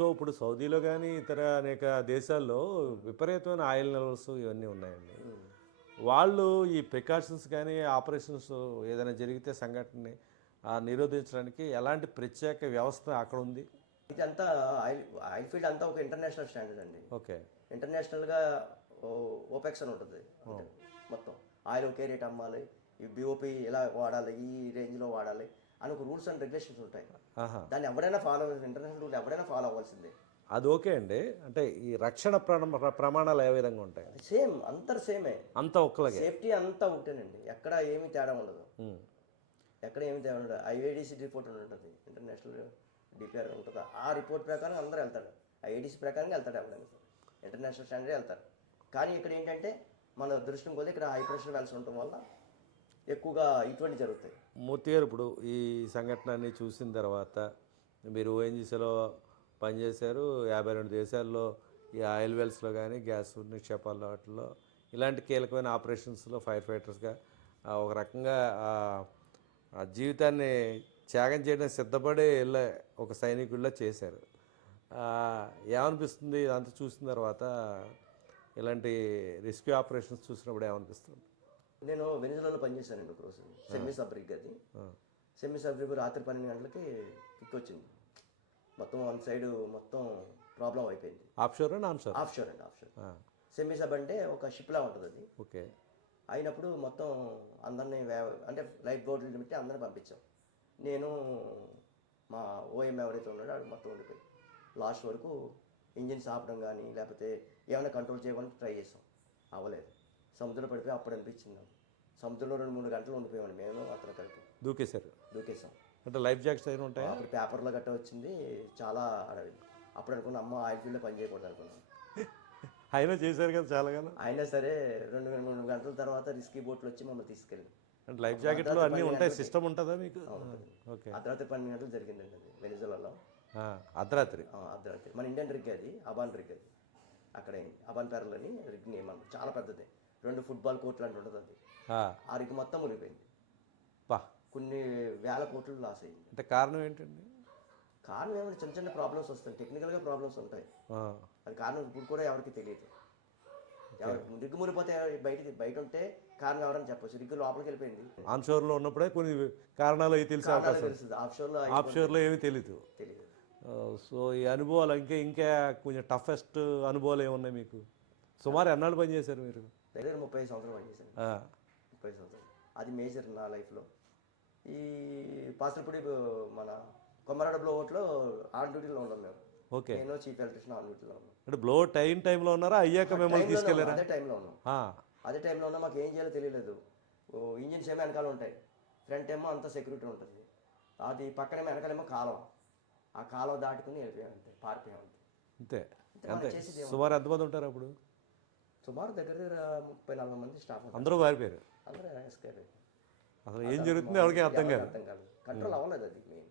So ఇప్పుడు సౌదీలో కానీ ఇతర అనేక దేశాల్లో విపరీతమైన ఆయిల్ లెవెల్స్ ఇవన్నీ ఉన్నాయండి. వాళ్ళు ఈ ప్రికాషన్స్ కానీ ఆపరేషన్స్ ఏదైనా జరిగితే సంఘటనని నిరోధించడానికి ఎలాంటి ప్రత్యేక వ్యవస్థ అక్కడ ఉంది? ఇదంతా ఆయిల్ ఆయిల్ ఫీల్డ్ అంతా ఒక ఇంటర్నేషనల్ స్టాండర్డ్ అండి. ఓకే. ఇంటర్నేషనల్గా ఓపెక్స్ అని ఉంటుంది. మొత్తం ఆయిల్ ఒకే రేట్ అమ్మాలి, ఈ బిఓపి ఇలా వాడాలి, ఈ రేంజ్లో వాడాలి అని ఒక రూల్స్ అండ్ రెగ్యులేషన్స్ ఉంటాయి. ఆహా, దాన్ని ఎవరైనా ఫాలో ఇంటర్నేషనల్ రూల్ ఎవరైనా ఫాలో అవ్వాల్సిందే. అది ఓకే అండి. అంటే ఈ రక్షణ ప్రమాణాలు ఏ విధంగా ఉంటాయి? సేమ్ అందరు సేమే, అంతా ఒక్కలాగే. సేఫ్టీ అంతా ఒకటేనండి, ఎక్కడ ఏమీ తేడా ఉండదు. ఎక్కడ ఏమి తేడా ఉండదు. ఐఏడిసి రిపోర్ట్ ఉంటుంది, ఇంటర్నేషనల్ డిపిఆర్ ఉంటుంది. ఆ రిపోర్ట్ ప్రకారం అందరూ వెళ్తాడు. ఐఏడిసి ప్రకారంగా వెళ్తాడు ఎవరైనా సరే, ఇంటర్నేషనల్ స్టాండర్డ్ వెళ్తారు. కానీ ఇక్కడ ఏంటంటే మన దృష్టిని కొద్ది ఇక్కడ హై ప్రెషర్ వెల్స్ ఉండటం వల్ల ఎక్కువగా ఇటువంటి జరుగుతాయి. మూర్తి గారు, ఇప్పుడు ఈ సంఘటనని చూసిన తర్వాత మీరు ఓఎన్జీసీలో పనిచేశారు, 52 దేశాల్లో ఈ ఆయిల్ వెల్స్లో కానీ గ్యాస్ నిక్షేపాల్లో వాటిల్లో ఇలాంటి కీలకమైన ఆపరేషన్స్లో ఫైర్ ఫైటర్స్గా ఒక రకంగా ఆ జీవితాన్ని త్యాగం చేయడానికి సిద్ధపడి వెళ్ళే ఒక సైనికుడిలా చేశారు. ఏమనిపిస్తుంది ఇదంతా చూసిన తర్వాత? ఇలాంటి రెస్క్యూ ఆపరేషన్స్ చూసినప్పుడు ఏమనిపిస్తుంది? నేను వెనిజులాలో పనిచేశానండి ఒకరోజు, సెమీ సబ్ రిగ్. అది సెమీ సబ్ రిగ్ రాత్రి 12 గంటలకి కిక్ వచ్చింది. మొత్తం వన్ సైడ్ మొత్తం ప్రాబ్లం అయిపోయింది. ఆఫ్షోర్ నాన్ షోర్? ఆఫ్షోర్ అండి, ఆఫ్షోర్. సెమీ సబ్ అంటే ఒక షిప్లా ఉంటుంది అది. ఓకే. అయినప్పుడు మొత్తం అందరినీ అంటే లైఫ్ బోట్లు పెట్టి అందరిని పంపించాం. నేను మా ఓఎం ఎవరైతే ఉన్నాడో అది మొత్తం ఉండిపోయి లాస్ట్ వరకు ఇంజిన్స్ ఆపడం కానీ లేకపోతే ఏమైనా కంట్రోల్ చేయడానికి ట్రై చేసాం, అవ్వలేదు. సముద్రంలో పడిపోయి అప్పుడు అనిపించింది నాకు. సముద్రంలో 2-3 గంటలు ఉండిపోయామండి మేము అతను కలిపి. దూకేసాం. అంటే లైఫ్ జాకెట్స్ అయినా ఉంటాయి. అప్పుడు పేపర్లో గట్ట వచ్చింది, చాలా అడవి. అప్పుడు అనుకున్నా అమ్మ ఆయిల్ ఫీల్డ్లో పని చేయకూడదు అనుకున్నాను. అయినా చేశారు కదా చాలా కాలం. అయినా సరే 2-3 గంటల తర్వాత రిస్కీ బోట్లు వచ్చి మమ్మల్ని తీసుకెళ్ళి. అంటే లైఫ్ జాకెట్లు అన్నీ ఉంటాయి, సిస్టమ్ ఉంటుందా మీకు? ఓకే. అర్ధరాత్రి 12 గంటలు జరిగిందండి అది వెనిజులాలో. అర్ధరాత్రి? అర్ధరాత్రి. మన ఇండియన్ రిగ్ అది, అబాన్ రిగ్ అది. అక్కడ అబాన్ పెరలని రిగ్ నేమ్ అన్న, చాలా పెద్దది, 2 ఫుట్బాల్ కోర్ట్లు అంటే ఉంటుంది అది. ఆ రిగ్ మొత్తం మునిగిపోయింది. కొన్ని వేల కోట్లు లాస్ అయ్యింది. అంటే కారణం ఏంటండి? కారణం ఏమైనా చిన్న చిన్న ప్రాబ్లమ్స్ వస్తాయి, టెక్నికల్గా ప్రాబ్లమ్స్ ఉంటాయి. అది కారణం ఇప్పుడు కూడా ఎవరికి తెలియదు. రిగ్గు మునిగిపోతే బయట ఉంటే కారణం ఎవరని చెప్పచ్చు. రిగ్గు లోపలికి వెళ్ళిపోయింది. ఆన్ షోర్లో ఉన్నప్పుడే కొన్ని కారణాలు అవి తెలుస్తుంది, ఆఫ్షోర్లో ఏమీ తెలియదు. సో ఈ అనుభవాలు ఇంకా కొంచెం టఫెస్ట్ అనుభవాలు ఏమున్నాయి మీకు? సుమారు ఎన్నాళ్ళు పనిచేశారు మీరు? దగ్గర 35 సంవత్సరాలు పనిచేశాను. 30 సంవత్సరాలు. అది మేజర్ నా లైఫ్లో. ఈ పాసలపూడి మన కొమరాడ బ్లోఅవుట్లో ఆన్ డ్యూటీలో ఉన్నాం మేము. ఓకే. నేను చీఫ్ ఎలక్ట్రిషియన్ ఆన్ డ్యూటీలో ఉన్నాం. అంటే బ్లోఅవుట్ టైంలో ఉన్నారా, అయ్యాక మిమ్మల్ని తీసుకెళ్ళారా? అదే టైంలో ఉన్నాం. మాకు ఏం చేయాలో తెలియలేదు. ఇంజిన్స్ ఏమో వెనకాల ఉంటాయి, ఫ్రంట్ ఏమో అంత సెక్యూరిటీ ఉంటుంది. అది పక్కనేమో వెనకాలేమో కాలువ, ఆ కాలువ దాటుకుని వెళ్ళిపోయాం, అంతే, పారిపోయాం అంతే. సుమారు ఎంతమంది ఉంటారు అప్పుడు? సుమారు దగ్గర 30-40 మంది స్టాఫ్. అందరూ పారిపోయారు? అందరూ ఎస్కేప్ అయ్యారు. అసలు ఏం జరుగుతుందో ఎవరికి అర్థం కాదు. కంట్రోల్ అవ్వలేదు అది మెయిన్.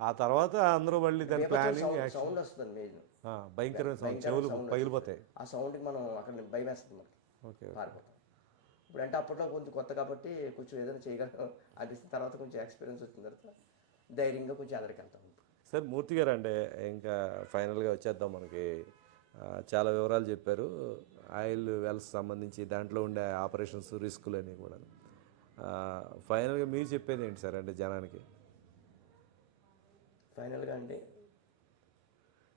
ఆ తర్వాత అందరూ మళ్ళీ దాని ప్లానింగ్, సౌండ్ వస్తుంది మెయిన్, భయంకరమైన సౌండ్, చెవులు పగిలిపోతాయి. ఆ సౌండ్కి మనం అక్కడ భయం వేస్తుంది మనకి. ఓకే. పారిపోతాం. ఇప్పుడు అంటే అప్పట్లో కొంచెం కొత్త కాబట్టి కొంచెం ఏదైనా చేయగలం అనిపిస్తుంది. తర్వాత కొంచెం ఎక్స్పీరియన్స్ వచ్చిన తర్వాత ధైర్యంగా కొంచెం ఎదరికి వెళ్తాం. సార్, మూర్తి గారు, అంటే ఇంకా ఫైనల్గా వచ్చేద్దాం. మనకి చాలా వివరాలు చెప్పారు ఆయిల్ వెల్స్ సంబంధించి, దాంట్లో ఉండే ఆపరేషన్స్, రిస్కులు అని కూడా. ఫైనల్గా మీరు చెప్పేది ఏంటి సార్, అంటే జనానికి? ఫైనల్గా అండి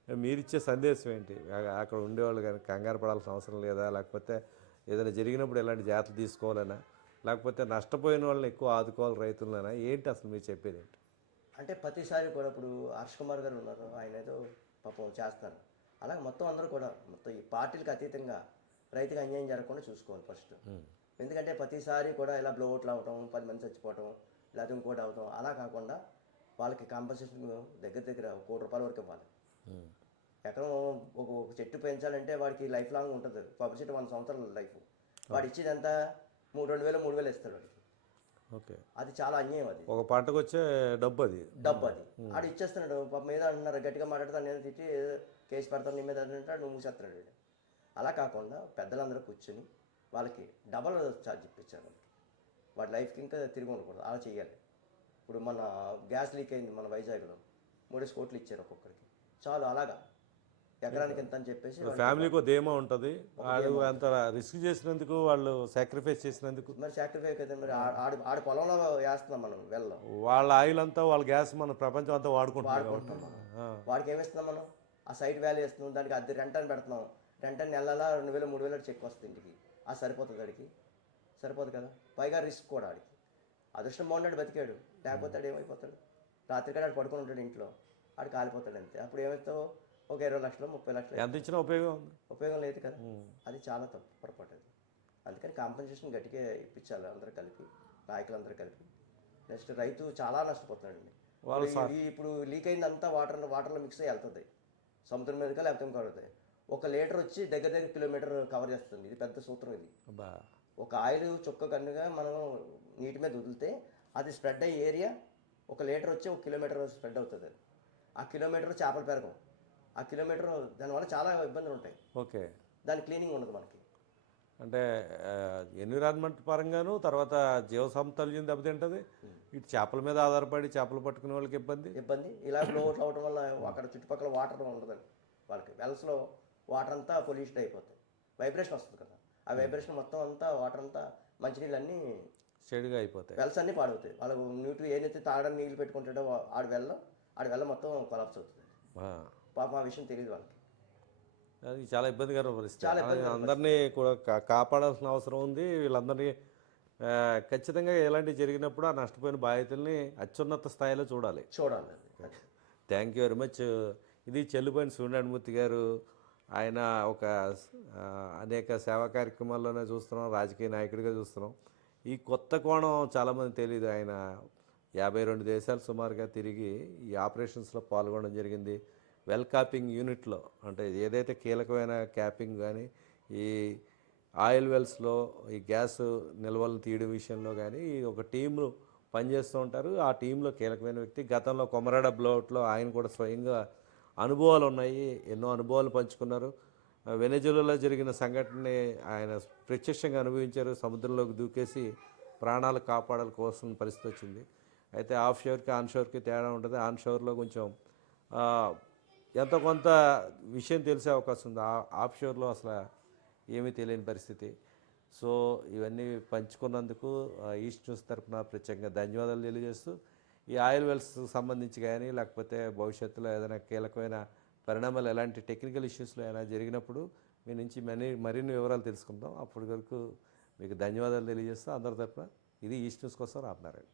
మీరిచ్చే సందేశం ఏంటి? అక్కడ ఉండేవాళ్ళు కానీ కంగారు పడాల్సిన అవసరం లేదా, లేకపోతే ఏదైనా జరిగినప్పుడు ఎలాంటి జాగ్రత్తలు తీసుకోవాలన్నా, లేకపోతే నష్టపోయిన వాళ్ళని ఎక్కువ ఆదుకోవాలి రైతులైనా, ఏంటి అసలు మీరు చెప్పేది ఏంటి? అంటే ప్రతిసారి కూడా ఇప్పుడు హర్ష్ కుమార్ గారు ఉన్నారు, ఆయన ఏదో పాపం చేస్తారు. అలాగే మొత్తం అందరూ కూడా మొత్తం ఈ పార్టీలకు అతీతంగా రైతుకి అన్యాయం జరగకుండా చూసుకోవాలి ఫస్ట్. ఎందుకంటే ప్రతిసారి కూడా ఇలా బ్లోఅవుట్లు అవటం, 10 మంది చచ్చిపోవటం, లేకపోతే ఇంకోటి అవటం, అలా కాకుండా వాళ్ళకి కాంపన్సేషన్ దగ్గర ₹1 కోటి వరకు ఇవ్వాలి. ఎకరం ఒక చెట్టు పెంచాలంటే వాడికి లైఫ్ లాంగ్ ఉంటుంది. పబ్లిసిటీ 100 సంవత్సరాల లైఫ్. వాడు ఇచ్చేది ఎంత? 2,000-3,000 ఇస్తాడు వాడికి. ఓకే. అది చాలా అన్యాయం. అది ఒక పంటకు వచ్చే డబ్బు అది ఆడు ఇచ్చేస్తున్నాడు. పాప మీద అంటున్నారు, గట్టిగా మాట్లాడతాను, నేను తిట్టి కేసు పెడతాను నీ మీద అంటాడు, నువ్వు మూసేస్తున్నాడు. అలా కాకుండా పెద్దలందరూ కూర్చొని వాళ్ళకి డబల్ ఛార్జ్ ఇప్పించారు. వాడి లైఫ్కి ఇంకా తిరిగి ఉండకూడదు, అలా చేయాలి. ఇప్పుడు మన గ్యాస్ లీక్ అయింది మన వైజాగ్లో, 3 కోట్లు ఇచ్చారు ఒక్కొక్కరికి. చాలు అలాగా ఎకరానికి ఎంత అని చెప్పేసి వాళ్ళు ఫ్యామిలీకి ఒక ధీమా ఉంటుంది. వాళ్ళు అంత రిస్క్ చేసినందుకు, వాళ్ళు సాక్రిఫైస్ చేసినందుకు మరి సాక్రిఫైస్ కదా, మరి ఆడి పొలంలో వేస్తున్నాం మనం వెళ్ళం, వాళ్ళ ఆయిల్ అంతా, వాళ్ళ గ్యాస్ మన ప్రపంచం అంతా వాడుకుంటున్నారు కాబట్టి. వాడుకుంటున్నాం మనం. వాడికి ఏమిస్తున్నాం మనం? ఆ సైట్ వాల్యూ ఇస్తున్నాం, దానికి అది రెంట్ అని పెడుతున్నాం. రెంట్ అని నెలలా 2,000 3,000 చెక్ వస్తుంది ఇంటికి. అది సరిపోతుంది ఆడికి? సరిపోదు కదా. పైగా రిస్క్ కూడా ఆడికి. అదృష్టం బాగున్నాడు బతికాడు, లేకపోతే ఆడు ఏమైపోతాడు? రాత్రికాడ ఆడు పడుకొని ఉంటాడు ఇంట్లో, ఆడు కాలిపోతాడు అంతే. అప్పుడు ఏమవుతావు? ఒక 20 లక్షలు 30 లక్షలు ఎంత ఇచ్చినా ఉపయోగం ఉంది. ఉపయోగం లేదు కదా. అది చాలా తప్పు, పొరపాటు అది. అందుకని కాంపెన్సేషన్ గట్టిగా ఇప్పించాలి అందరూ కలిపి, నాయకులందరూ కలిపి. నెక్స్ట్ రైతు చాలా నష్టపోతున్నాడండి. ఇప్పుడు లీక్ అయిందంతా వాటర్లో మిక్స్ అయ్యి వెళ్తుంది సముద్రం మీదగా, లేకపోతే ఇంకోటి. 1 లీటర్ వచ్చి దగ్గర దగ్గర కిలోమీటర్ కవర్ చేస్తుంది. ఇది పెద్ద సూత్రం ఇది. ఒక ఆయిల్ చుక్క కన్నుగా మనం నీటి మీద వదిలితే అది స్ప్రెడ్ అయ్యే ఏరియా 1 లీటర్ వచ్చి 1 కిలోమీటర్ స్ప్రెడ్ అవుతుంది. అది ఆ కిలోమీటర్ చేపలు పెరగం. ఆ కిలోమీటర్ దానివల్ల చాలా ఇబ్బందులు ఉంటాయి. ఓకే. దాని క్లీనింగ్ ఉండదు మనకి. అంటే ఎన్విరాన్మెంట్ పరంగాను, తర్వాత జీవ సమతుల్యం దెబ్బతింటుంది. ఇటు చేపల మీద ఆధారపడి చేపలు పట్టుకునే వాళ్ళకి ఇబ్బంది. ఇలా ఫ్లో అవుట్ అవడం వల్ల అక్కడ చుట్టుపక్కల వాటర్ ఉండదండి వాళ్ళకి. వెల్స్లో వాటర్ అంతా పొల్యూషన్ అయిపోతాయి, వైబ్రేషన్ వస్తుంది కదా. ఆ వైబ్రేషన్ మొత్తం అంతా వాటర్ అంతా మంచినీళ్ళు అన్నీ చెడుగా అయిపోతాయి, వెల్స్ అన్నీ పాడవుతాయి. వాళ్ళకు ఏదైతే తాగడానికి నీళ్ళు పెట్టుకుంటాడో ఆడి వెళ్ళ మొత్తం కొలాప్స్ అవుతుంది. పాపం ఆ విషయం తెలియదు వాళ్ళకి. అది చాలా ఇబ్బందికర పరిస్థితి. అందరినీ కూడా కాపాడాల్సిన అవసరం ఉంది. వీళ్ళందరినీ ఖచ్చితంగా ఎలాంటివి జరిగినప్పుడు ఆ నష్టపోయిన బాధితుల్ని అత్యున్నత స్థాయిలో చూడాలి. Thank you very much. ఇది చెల్లుబోయిన సూర్యనారాయణమూర్తి గారు. ఆయన ఒక అనేక సేవా కార్యక్రమాల్లోనే చూస్తున్నాం, రాజకీయ నాయకుడిగా చూస్తున్నాం. ఈ కొత్త కోణం చాలామంది తెలియదు. ఆయన 52 దేశాలు సుమారుగా తిరిగి ఈ ఆపరేషన్స్లో పాల్గొనడం జరిగింది. వెల్ క్యాపింగ్ యూనిట్లో, అంటే ఏదైతే కీలకమైన క్యాపింగ్ కానీ, ఈ ఆయిల్ వెల్స్లో ఈ గ్యాస్ నిల్వలు తీయడం విషయంలో కానీ ఒక టీంలు పనిచేస్తూ ఉంటారు. ఆ టీంలో కీలకమైన వ్యక్తి. గతంలో కొమరాడ బ్లోఅవుట్లో ఆయన కూడా స్వయంగా అనుభవాలు ఉన్నాయి, ఎన్నో అనుభవాలు పంచుకున్నారు. వెనెజులాలో జరిగిన సంఘటనని ఆయన ప్రత్యక్షంగా అనుభవించారు. సముద్రంలోకి దూకేసి ప్రాణాలు కాపాడాల్సిన పరిస్థితి వచ్చింది. అయితే ఆఫ్ షోర్కి ఆన్ షోర్కి తేడా ఉంటుంది. ఆన్ షోర్లో కొంచెం ఎంతో కొంత విషయం తెలిసే అవకాశం ఉంది. ఆఫ్ షోర్లో అసలు ఏమీ తెలియని పరిస్థితి. సో ఇవన్నీ పంచుకున్నందుకు ఈస్ట్ న్యూస్ తరఫున ప్రత్యేకంగా ధన్యవాదాలు తెలియజేస్తూ, ఈ ఆయిల్ వెల్స్ సంబంధించి కానీ, లేకపోతే భవిష్యత్తులో ఏదైనా కీలకమైన పరిణామాలు, ఎలాంటి టెక్నికల్ ఇష్యూస్లో ఏమైనా జరిగినప్పుడు మీ నుంచి మరిన్ని వివరాలు తెలుసుకుందాం. అప్పటి వరకు మీకు ధన్యవాదాలు తెలియజేస్తూ అందరి తరఫున ఇది ఈస్ట్ న్యూస్ కోసం రామనారాయణ.